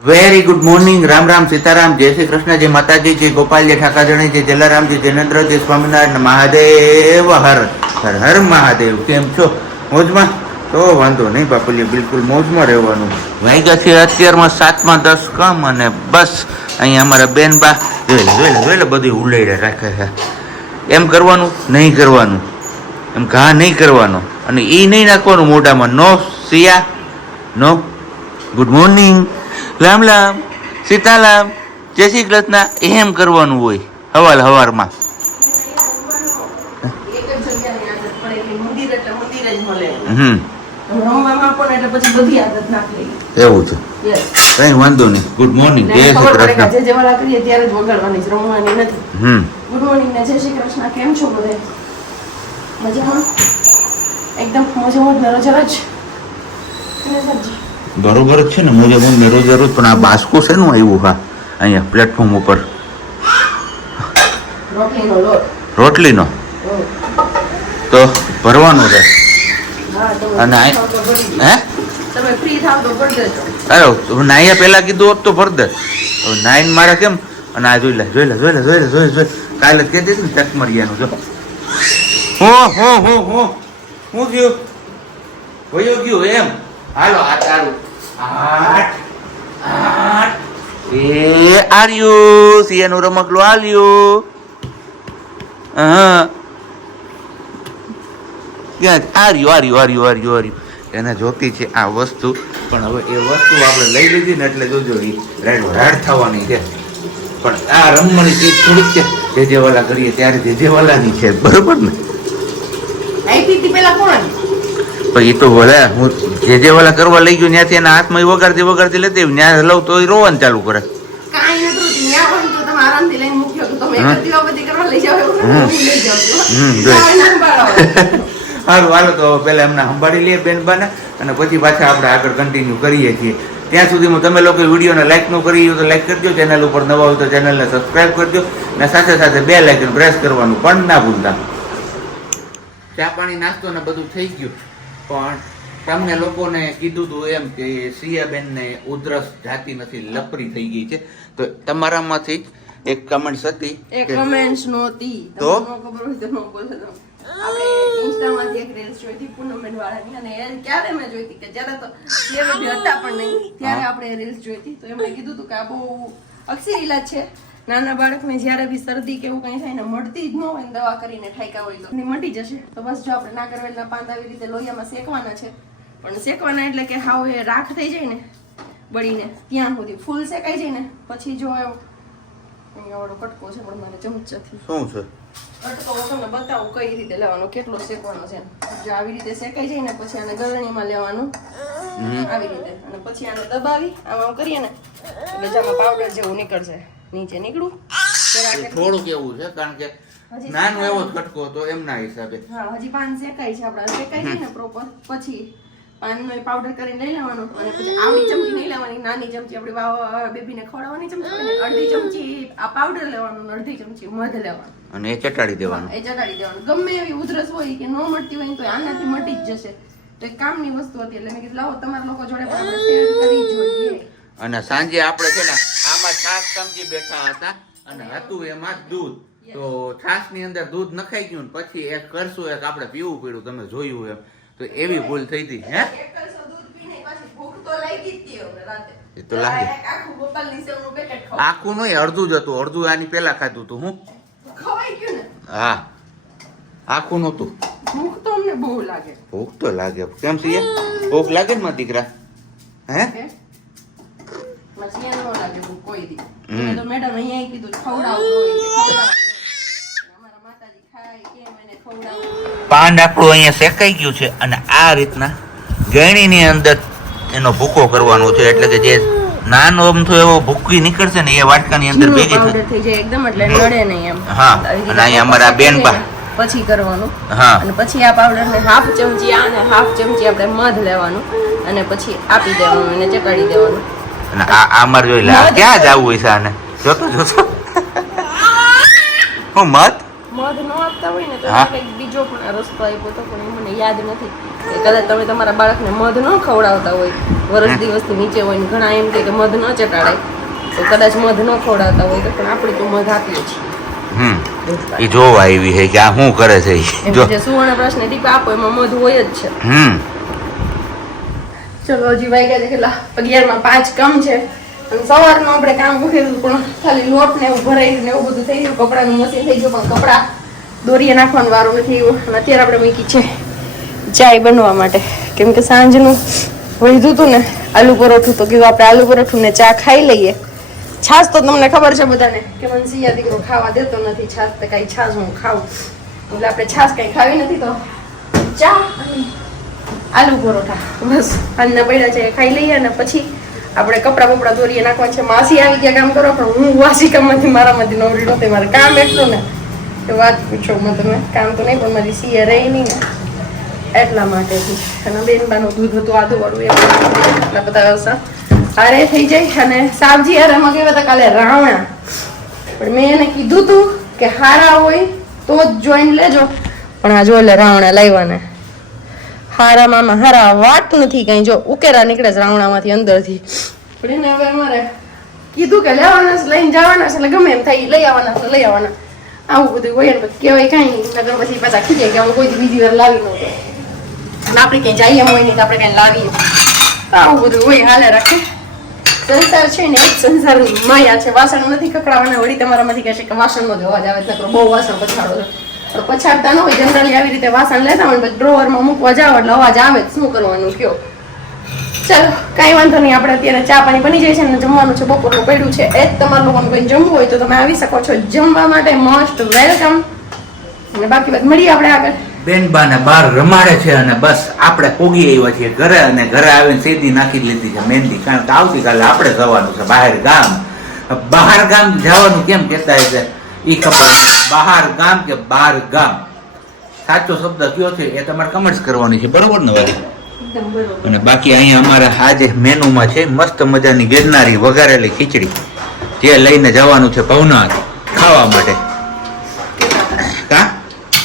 Very good morning. Ram Ram, Sitaram, જય શ્રી કૃષ્ણ, જય માતાજી, જય ગોપાલ, જય ઠાકાજણી, જય જલારામજી, જયનેન્દ્ર, જય સ્વામિનારાયણ, મહાદેવ હર હર હર મહાદેવ. કેમ છો? મોજમાં? તો વાંધો નહીં બાપુલી, બિલકુલ મોજમાં રહેવાનું. વાગ્યા છે અત્યારમાં 7:10 કામ અને બસ અહીંયા અમારા બેન બા જોઈ લે બધી ઉલાઈ રાખે છે. એમ કરવાનું નહીં કરવાનું, એમ ઘા નહીં કરવાનો અને એ નહીં નાખવાનું મોઢામાં. નો સિયા, નો. ગુડ મોર્નિંગ, રામ રામ, સીતારામ, જય શ્રી કૃષ્ણ, એમ કરવાનું હોય હવારમાં. એવું છે, કઈ વાંધો નહીં. ગુડ મોર્નિંગ, જય શ્રી કૃષ્ણ. ગુડ મોર્નિંગ ને જય શ્રી કૃષ્ણ. કેમ છો બધે? મજામાં? એકદમ મજામાં જ. બરોબર જ છે ને, મોજે રોજ પણ આ બાસ્કો છે નું આવ્યું? હા, અહીંયા પ્લેટફોર્મ ઉપર રોટલીનો તો ભરવાનો છે. અને હે તમે ફ્રી થાવ તો ભર દેજો. અરે નાયા પેલા કીધું હોત તો ભર દે. હવે નાઈન મારે કેમ? અને આ જોઈ લે કાલે કે દીધું ને ચકમરિયાનું જો. હું થયું? વયો ગયું એમ. હાલો આ તારું 8 એ આર્યું સિયાનું રમકડું આલ્યું. ક્યાં આર્યું એને જોતી છે આ વસ્તુ, પણ હવે એ વસ્તુ આપણે લઈ લીધી ને એટલે જોજો એ રાડ થવાની છે. પણ આ રમવાની ચીજ થોડીક છે, જેજેવાલા કરીએ ત્યારે જેજેવાલાની છે, બરોબર ને? એ તો ભલે હું જેજેવાલા કરવા લઈ ગયો ત્યાંથી એના હાથમાં વગાડતી લેતી ત્યાં લઉં તો એ રોવાનું ચાલુ કરે. સારું, હાલો તો પેલા એમને સંભાળી લઈએ બેનબાને અને પછી પાછા આપણે આગળ કન્ટિન્યુ કરીએ છીએ. ત્યાં સુધીમાં તમે લોકો વિડીયોને લાઈક ન કરી તો લાઈક કરજો, ચેનલ ઉપર નવા હોય તો ચેનલને સબસ્ક્રાઈબ કરજો અને સાથે બે લાઈકન પ્રેસ કરવાનું પણ ના ભૂલતા. ચા પાણી નાસ્તો ને બધું થઈ ગયું, પણ તમને લોકોને કીધું હતું એમ કે સિયાબેનને ઉધરસ જાતી નથી, લપરી થઈ ગઈ છે. તો તમારામાંથી એક કમેન્ટ્સ હતી, એક કમેન્ટ્સ નહોતી તો ખબર હોય તો ન બોલે. આપણે ઇન્સ્ટામાંથી એક રીલ્સ જોઈ હતી પૂનમબેન વાળાની, અને એ ક્યારે મેં જોઈ હતી કે જ્યારે તો બેબી હતા પણ નહીં ત્યારે આપણે રીલ્સ જોઈ હતી. તો એમણે કીધું હતું કે આ બહુ અક્ષી ઇલાજ છે. નાના બાળકને જ્યારે બી શરદી કે એવું કંઈ થાય ને મળતી જ ન હોય ને દવા કરીને ઠાયકા હોય તો મટી જશે. તો બસ જો આપણે નાગરવેલના પાંદ આવી રીતે લોહીયામાં શેકવાના છે, પણ શેકવાના એટલે કે હાવ એ રાખ થઈ જાય ને બળીને ત્યાં સુધી ફૂલ શેકાઈ જાય ને પછી જો એવડો કટકો છે પણ મારે ચમચાથી શું છે કટકો હું તમને બતાવું કઈ રીતે લેવાનો, કેટલો શેકવાનો છે. જો આવી રીતે શેકાઈ જાય ને પછી આને ગળણીમાં લેવાનું આવી રીતે, અને પછી આને દબાવી આમ કરીએ ને એટલે જામાં પાવડર જેવું નીકળશે. નીચે નીકળું થોડુંક એવું છે કારણ કે નાનો એવો કટકો હતો એમના હિસાબે. હા, હજી પાન શેકાય છે આપડા, શેકાય છે ને પ્રોપર પછી પાનનો પાવડર કરીને લઈ લેવાનો. અને પછી આવડી ચમચી નહીં લેવાની, નાની ચમચી આપણી બેબીને ખવડાવવાની ચમચી, અડધી ચમચી આ પાવડર લેવાનું, અડધી ચમચી મધ લેવાનું અને એ ચટાડી દેવાનું. ગમે એવી ઉધરસ હોય કે ન મળતી હોય તો આનાથી મટી જ જશે. તો એક કામની વસ્તુ હતી એટલે મેં કીધું લાવો તમારા લોકો જોડે પણ આપણે શેર કરી જોઈએ. અને સાંજે આપણે છે ને આમાં છાશ સમજી બેઠા હતા અને હતું એમાં દૂધ. તો છાશ ની અંદર દૂધ નખાઈ ગયું પછી એક કરશું, એક આપણે પીવું પડ્યું, તમે જોયું એમ. તો એવી ભૂલ થઈ હતી. હે એ તો લાગે આખું નહીં, અડધું જ હતું. અડધું આની પેલા ખાધું હતું. હું હા, આખું નતું. ભૂખ તો અમને બહુ લાગે. ભૂખ તો લાગે. કેમ છે ભૂખ લાગે ને મારા દીકરા? હે પાન આપણું અહીંયા શેકાઈ ગયું છે અને આ રીતના ગળણીની અંદર એનો ભૂકો કરવાનો છે. એટલે કે જે નાનો અમથો એવો ભૂકી નીકળશે ને એ વાટકાની અંદર ભેગી થઈ જાય એકદમ, એટલે નડે નહીં એમ. હા, અને અહીંયા અમારા બેન બા પછી કરવાનું. હા, અને પછી આ પાવડર ને હાફ ચમચી આ ને હાફ ચમચી આપણે મધ લેવાનું અને પછી આપી દેવાનું અને ચકાડી દેવાનું. અને આ મારે જોઈ લે ક્યાં જવું હોય છે આને જોતો હું મત મધ ન આપતા હોય ને તો કંઈક બીજો પણ રસ્તો આપ્યો તો પણ મને યાદ નથી. કે કદાચ તમે તમારા બાળકને મધ ન ખવડાવતા હોય, વર્ષ દિવસથી નીચે હોય ને ઘણા એમ કહે કે મધ ન ચટાડાય, તો કદાચ મધ ન ખવડાવતા હોય તો પણ આપણે તો મધ આપીએ છીએ. એ જોવા આવી છે કે આ શું કરે છે ઈ. જો જે સુવર્ણ પ્રશ્ન ટીપા આપો એમાં મધ હોય જ છે. ચલો હજી વાગ્યા છે કેટલા 11:05 કમ છે અને સવારનું આપણે કામ મૂકેલું પણ ખાલી લોટ ને એવું ભરાયું ને એવું બધું થઈ ગયું, કપડાનું મશીન થઈ ગયું પણ કપડા દોરીએ નાખવાનું વારું નથી આવ્યું. અને અત્યારે આપણે મૂકી છે ચાય બનવા માટે, કેમ કે સાંજનું વધ્યું હતું ને આલુ પરોઠું, તો કીધું આપણે આલુ પરોઠું ને ચા ખાઈ લઈએ. છાશ તો તમને ખબર છે બધાને કે મને સિયા દીકરો ખાવા દેતો નથી, છાશ તો કઈ છાશ હું ખાઉં, એટલે આપણે છાશ કઈ ખાવી નથી તો ચા અને આલુ પરોઠા બસ આજના પડ્યા છે ખાઈ લઈએ અને પછી આપણે કપડા બપડા દોરીએ નાખવા છે. માસી આવી ગયા કામ કરો પણ હું વાસી કામમાંથી મારામાંથી નવરી નહોતી, મારે કામ એટલું ને કે વાત પૂછો મેં તમે, કામ તો નહીં પણ મારી સિયા રહી નહીં ને એટલા માટેથી. અને બેનબાનું દૂધ હતું આદુવાળું એટલા બધા અરે થઈ જાય. અને સાબજી અરે મગાવ્યા હતા કાલે રાવણા, પણ મેં એને કીધું તું કે હારા હોય તો જ જોઈન લેજો, પણ આ જો એટલે રાવણા લાવ્યા હારા મામા હારા વાત નથી કઈ, જો ઉકેરા નીકળે છે રાવણામાંથી અંદરથી. પણ એને હવે અમારે કીધું કે લેવાના છે લઈને જવાના છે, એટલે ગમે એમ થાય લઈ આવવાના છે લઈ આવવાના, આવું બધું હોય ને પછી કહેવાય કઈ નગર પછી પાછા ખીજે કે અમે કોઈ બીજી વાર લાવી નહોતો, આપણે ક્યાંય જઈએ હોય નહીં તો આપણે કઈ લાવીએ, આવું બધું હોય હાલે રાખે. સંસાર છે ને એક સંસાર માયા છે, વાસણ નથી કકડાવાના. વળી તમારામાંથી કહેશે કે વાસણનો જ અવાજ આવે છે, બહુ વાસણ પછાડો છે, પણ પછાડતા ન હોય જનરલી આવી રીતે વાસણ લેતા હોય પછી ડ્રોવરમાં મૂકવા જાવ એટલે અવાજ આવે જ, શું કરવાનું કયો. ચાલો કાંઈ વાંધો નહીં, આપણે અત્યારે ચા પાણી બની જાય છે ને જમવાનું છે, બપોરનું પડ્યું છે, એ જ તમારા લોકોને કંઈ જમવું હોય તો તમે આવી શકો છો જમવા માટે, મોસ્ટ વેલકમ. અને બાકી વાત મળીએ આપણે આગળ. બેનબાને બહાર રમાડે છે અને બસ આપણે પોગી આવ્યા છીએ ઘરે, અને ઘરે આવીને સીધી નાખી લીધી છે મહેંદી, કારણ કે આવતીકાલે આપણે જવાનું છે બહાર ગામ. બહાર ગામ જવાનું કેમ કહેતા છે એ ખબર, બહાર ગામ કે બહાર ગામ સાચો શબ્દ કયો છે એ તમારે કમેન્ટ્સ કરવાની છે, બરોબર ને વાલી? અને બાકી અહીંયા અમારા આજે મેનુમાં છે મસ્ત મજાની ગિરનારી વઘારેલી ખીચડી, જે લઈને જવાનું છે ભવનાથ ખાવા માટે. કા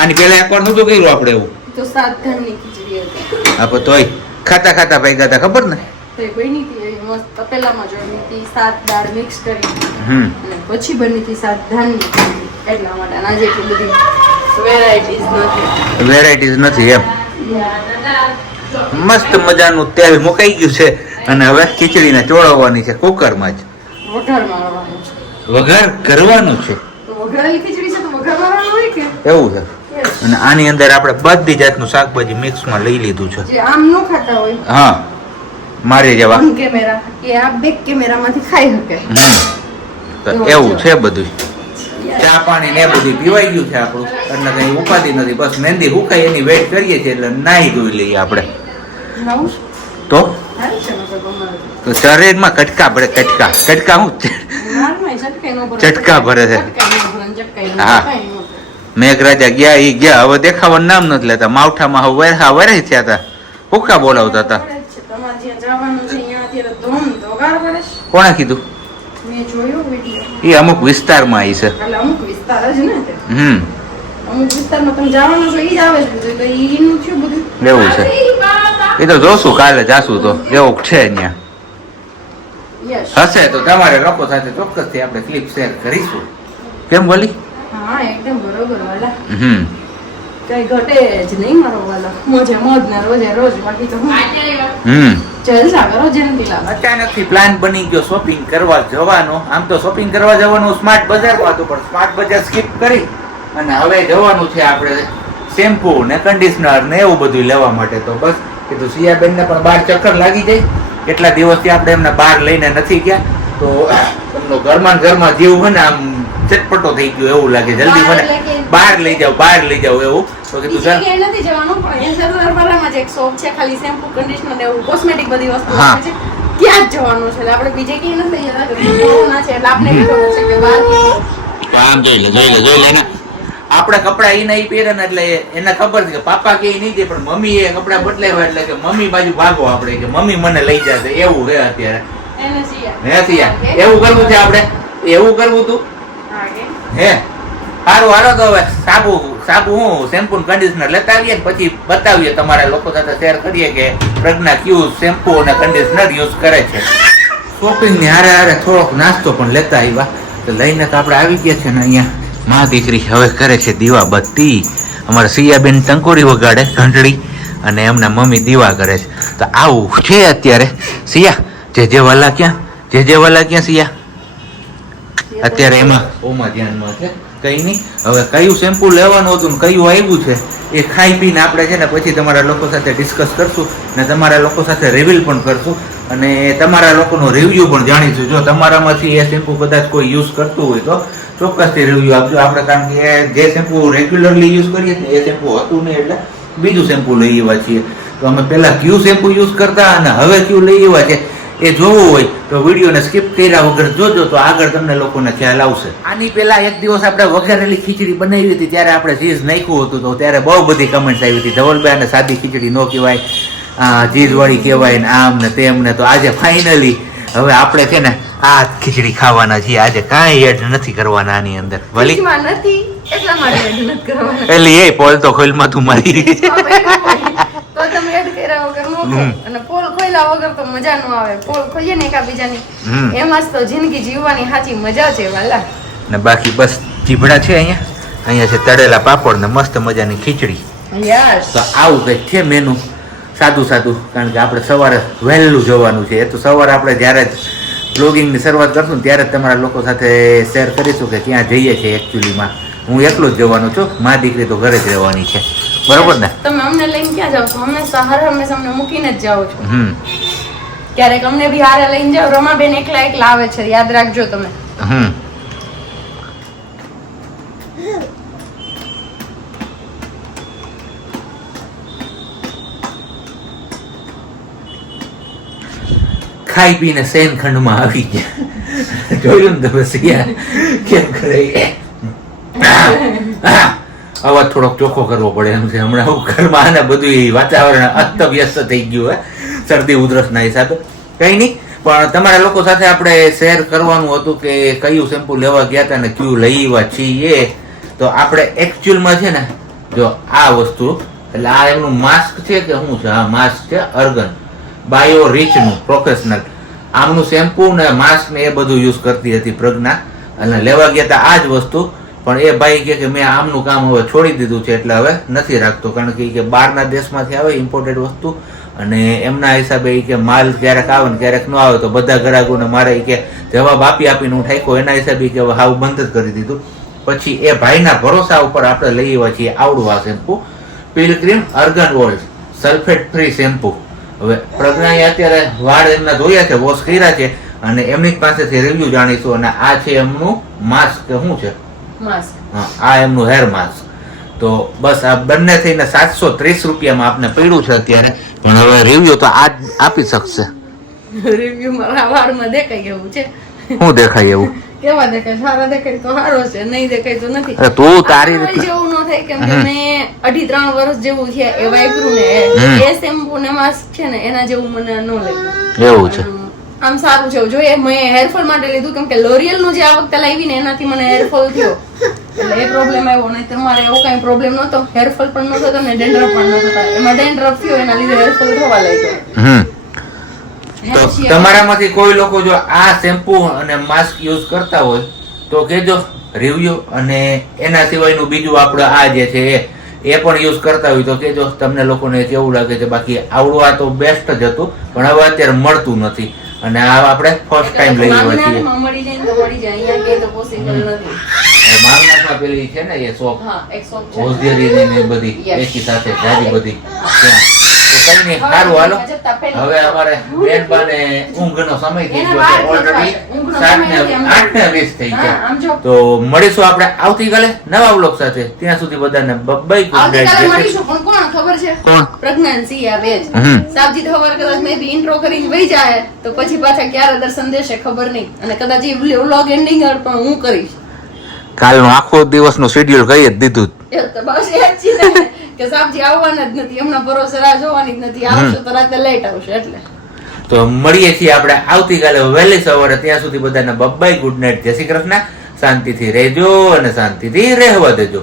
આની પહેલા એકવાર નતું કર્યું આપણે એવું તો 7 ધાનની ખીચડી હતી, આપણે તોય ખાતા ખાતા ભાગ્યા હતા, ખબર ને? તો એ બની હતી મસ્ત, તપેલામાં જોઈ હતી 7 દાળ મિક્સ કરી અને પછી બની હતી 7 ધાનની ખીચડી, એટલા માટે આજે એટલી બધી વેરાયટીઝ નથી એમ. મસ્ત મજાનું તેલ મુકાઈ ગયું છે અને હવે ખીચડીને ચોળવવાની છે કુકરમાં જ, વઘાર કરવાનું છે. વઘારેલી ખીચડી છે તો વઘાર કરવાનું હોય કે એવું છે. અને આની અંદર આપણે બધી જાતનું શાકભાજી મિક્સમાં લઈ લીધું છે, જે આમ ન ખાતા હોય. હા મારી જેવા ઓન કેમેરા કે આ બેક કેમેરામાંથી ખાઈ શકે, તો એવું છે બધું. ચા પાણી ને બધું પીવાઈ ગયું છે આપણું, એટલે કઈ ઉપાધિ નથી, બસ મહેંદી હુકાય એની વેઇટ કરીએ છીએ, એટલે નાહી ધોઈ લઈએ આપણે. તો શરીરમાં કટકા ભરે, કટકા હું ચટકા ભરે છે. હા મેઘરાજા ગયા ઈ ગયા, હવે દેખાવાનું નામ નથી લેતા. માવઠામાં હવે વરાઈ થયા હતા, હુક્કા બોલાવતા હતા. કોણે કીધું? એ અમુક વિસ્તારમાં આવી છે. અમુક વિસ્તાર જ ને, અમુક વિસ્તારમાં તમે જવાનું છો ઈ જ આવે છે બધું, તો ઈનું થયું બધું એવું છે. એ તો જોશું કાલે જાશું તો એવું છે ત્યાં હશે તો તમારે લોકો સાથે ચોક્કસથી આપણે ક્લિપ શેર કરીશું. કેમ બોલી? હા એકદમ બરોબર વાલા. કઈ ઘટે જ નહીં મારો વાલા, મોજે મોજ ને રોજે રોજ, બાકી તો હું જલસા કરો જયંતીલાલ. અચાનકથી પ્લાન બની ગયો શોપિંગ કરવા જવાનો. આમ તો શોપિંગ કરવા જવાનું સ્માર્ટ બજારમાં હતું, પણ સ્માર્ટ બજાર સ્કીપ કરી અને હવે જવાનું છે આપણે શેમ્પુ ને કન્ડિશનર ને એવું બધું લેવા માટે. તો બસ કીધું સિયાબેન ને પણ બહાર ચક્કર લાગી જાય, કેટલા દિવસથી આપણે એમને બહાર લઈને નથી ગયા, તો એમનો ઘરમાં જીવ હોય ને આમ ચટપટો થઈ ગયો એવું લાગે, જલ્દી મને બહાર લઈ જાવ એવું. તો કીધું સર નથી જવાનું, પણ સરદારપરામાં જ એક શોપ છે ખાલી શેમ્પુ કન્ડિશનર ને એવું કોસ્મેટિક બધી વસ્તુ છે, ત્યાં જ જવાનું છે. એટલે આપણે બીજે ક્યાંય નથી જતા, કોરોના છે એટલે આપણે કીધું છે કે બહાર આમ જોઈ લે ને. આપણે કપડા ઈ નહીં પહેરે ને એટલે એને ખબર છે કે પાપા કે નહીં દે, પણ મમ્મી એ કપડા બદલાવ્યા એટલે કે મમ્મી બાજુ ભાગો આપણે, કે મમ્મી મને લઈ જશે એવું છે અત્યારે. એવું કરવું છે આપણે, એવું કરવું તું હે? સારું હાલો તો હવે સાબુ હું શેમ્પુ કન્ડિશનર લેતા આવીએ ને પછી બતાવીએ તમારા લોકો સાથે શેર કરીએ કે પ્રજ્ઞા કયું શેમ્પુ અને કન્ડિશનર યુઝ કરે છે. શોપિંગ ની હારે હારે થોડોક નાસ્તો પણ લેતા આવ્યા તો લઈને તો આપણે આવી ગયા છે ને અહીંયા મા દીકરી હવે કરે છે દીવાબત્તી. અમારા સિયાબેન ટંકોરી વગાડે ઘંટડી અને એમના મમ્મી દીવા કરે છે. તો આવું છે અત્યારે. સિયા જે વાલા ક્યાં સિયા અત્યારે એમાં ઓમાં ધ્યાનમાં છે કઈ નહીં. હવે કયું શેમ્પુ લેવાનું હતું ને કયું આવ્યું છે એ ખાઈ પીને આપણે છે ને પછી તમારા લોકો સાથે ડિસ્કસ કરશું ને તમારા લોકો સાથે રિવીલ પણ કરશું અને તમારા લોકોનો રિવ્યુ પણ જાણીશું. જો તમારામાંથી એ શેમ્પુ કદાચ કોઈ યુઝ કરતું હોય તો ચોક્કસથી રિવ્યુ આપજો આપણે, કારણ કે જે શેમ્પુ રેગ્યુલરલી યુઝ કરીએ ને એ શેમ્પુ હતું નહીં એટલે બીજું શેમ્પુ લઈ આવ્યા છીએ. તો અમે પહેલા કયું શેમ્પુ યુઝ કરતા અને હવે કયું લઈ આવ્યા છે એ જોવું હોય તો વિડીયોને સ્કીપ કર્યા વગર જોજો તો આગળ તમને લોકોને ખ્યાલ આવશે. આની પહેલા એક દિવસ આપણે વઘારેલી ખીચડી બનાવી હતી ત્યારે આપણે ચીઝ નાખ્યું હતું તો ત્યારે બહુ બધી કમેન્ટ્સ આવી હતી ધવલભાઈ સાદી ખીચડી ન કહેવાય, ચીઝ વાળી કહેવાય ને આમ ને તેમ ને. તો આજે ફાઇનલી હવે આપણે છે ને આ ખીચડી ખાવાના છીએ. આજે કાંઈ એડ નથી કરવાના આની અંદર. ભલી નથી એટલા માટે એડ નથી કરવાના. એટલે એ પોલ તો ખોલમાં તું મારી તો તમે એડ કર્યા વગર નો ખાઓ અને પોલ ખોલ્યા વગર તો મજા ન આવે. પોલ ખોલીએ ને એકબીજાની એમાં જ તો જિંદગી જીવવાની સાચી મજા છે વાલા. ને બાકી બસ ચીભડા છે અહીંયા છે તળેલા પાપડ ને મસ્ત મજાની ખીચડી. યસ તો આવું કંઈક છે મેનુ, સાદું કારણ કે આપણે સવારે વહેલું જવાનું છે. એ તો સવારે આપણે જ્યારે જ બ્લોગિંગની શરૂઆત કરશું ને ત્યારે જ તમારા લોકો સાથે શેર કરીશું કે ક્યાં જઈએ છીએ. એકચ્યુઅલીમાં હું એકલો જ જવાનો છું, મા દીકરી તો ઘરે જ રહેવાની છે. બરોબર ને? તમે અમને લઈને ક્યાં જાવ છો? હંમેશા અમને મૂકીને જ જાઓ છો. ક્યારેક અમને બી હારે લઈને જાવ. રમાબેન એકલા આવે છે, યાદ રાખજો તમે. ખાઈ પીને સેન ખંડમાં આવી ગયા. જોયું ને તમે સિયા કેમ કરે? અવાજ થોડોક ચોખ્ખો કરવો પડે એમ છે. હમણાં હું ઘરમાં આને બધું વાતાવરણ અસ્તવ્યસ્ત થઈ ગયું શરદી ઉધરસના હિસાબે. કઈ નહીં, પણ તમારા લોકો સાથે આપણે શેર કરવાનું હતું કે કયું શેમ્પુ લેવા ગયા હતા ને કયું લઈ આવ્યા છીએ. તો આપણે એકચ્યુઅલમાં છે ને જો આ વસ્તુ એટલે આ એમનું માસ્ક છે કે શું છે? આ માસ્ક છે અર્ગન બાયો રીચ નું પ્રોફેશનલ. આમનું શેમ્પુ ને માસ્ક ને એ બધું યુઝ કરતી હતી પ્રજ્ઞા અને લેવા ગયા હતા આ જ વસ્તુ. પણ એ ભાઈ કે મેં આમનું કામ હવે છોડી દીધું છે એટલે હવે નથી રાખતો, કારણ કે બહારના દેશમાંથી આવે ઇમ્પોર્ટેડ વસ્તુ અને એમના હિસાબે કે માલ ક્યારેક આવે ને ક્યારેક ન આવે તો બધા ગ્રાહકોને મારે કે જવાબ આપીને હું ઠાક્યો એના હિસાબે કે હવે હાવ બંધ જ કરી દીધું. પછી એ ભાઈના ભરોસા ઉપર આપણે લઈ આવ્યા છીએ આવડું આ shampoo Pilgrim argan oil sulphate free shampoo. હવે પ્રજ્ઞાએ અત્યારે વાળ એમના ધોયા છે, વોશ કર્યા છે અને એમની પાસેથી રિવ્યુ જાણીશું. અને આ છે એમનું માસ્ક કે શું છે? આ એમનું હેર માસ્ક. તો બસ આ બંને થઈને 730 રૂપિયામાં આપને પડ્યું છે અત્યારે. પણ હવે રિવ્યુ તો આજ આપી શકશે. રિવ્યુ મારા વાળમાં દેખાય એવું છે. શું દેખાય એવું? કેવા દેખાય? સારા દેખાય તો સારો છે, નહીં દેખાય તો નથી. તું તારી જેવું ન થાય કેમ કે મેં 2.5-3 વર્ષ જેવું છે એ વાપર્યું ને એ શેમ્પુ ને માસ્ક છે ને એના જેવું મને ન લાગ્યું. એવું છે? આમ સારું છે. જોઈએ મેં હેરફોલ માટે લીધું કેમ કે લોરિયલ નું જે આ વખતે લાવી ને એનાથી મને હેરફોલ થયો એટલે એ પ્રોબ્લેમ આવ્યો. નહીં તમારે એવો કઈ પ્રોબ્લેમ નતો, હેરફોલ પણ નતો થતો ને ડેન્ડ્રફ પણ નતો થતો. એમાં ડેન્ડ્રફ થયો એના લીધે હેરફોલ થવા લાગ્યો. તો તમારામાંથી કોઈ લોકો જો આ શેમ્પુ અને માસ્ક યુઝ કરતા હોય તો કેજો રિવ્યુ. અને એના સિવાયનું બીજું આપણે આ જે છે એ પણ યુઝ કરતા હોય તો કેજો તમને લોકોને કેવું લાગે છે. બાકી આવડું આ તો બેસ્ટ જ હતું પણ હવે અત્યારે મળતું નથી અને આ આપણે ફર્સ્ટ ટાઈમ લઈ આવ્યા છીએ. મળી જાય તો મળી જાય, અહીંયા કે તો પોસિબલ નથી. મામલામાં પેલી છે ને એ શોપ હોઝિયરી ને બધી એકી સાથે જાજી બધી ત્યાં. તો કઈ નહીં, સારું હાલો. હવે અમારે બેનબાને ઊંઘનો સમય થઈ ગયો છે. ઓલરેડી 8:20 થઈ ગયા. તો મળીશું આપણે આવતીકાલે નવા વ્લોગ સાથે. ત્યાં સુધી બધાને બાય ગુડ નાઈટ. મળીશું પણ કોણ ખબર છે? પ્રજ્ઞાન સિંહ આ બે જ. સાબજી તો ખબર કદાચ મે બી ઇન્ટ્રો કરીને વહી જાય તો પછી પાછા ક્યારે દર્શન દેશે ખબર નહીં. અને કદાચ એ વ્લોગ એન્ડિંગ પણ હું કરીશ. કાલનો આખો દિવસનો શેડ્યુલ કહી જ દીધું. એ તો બસ એ જ છે કે સાબજી આવવાના જ નથી, એમના ભરોસે રાહ જોવાની જ નથી. આવશે તો રાતે લેટ આવશે એટલે. તો મળીએ છીએ આપણે આવતીકાલે વહેલી સવારે. ત્યાં સુધી બધાને બાય ગુડ નાઈટ. જય શ્રી કૃષ્ણ. શાંતિથી રહેજો અને શાંતિથી રહેવા દેજો.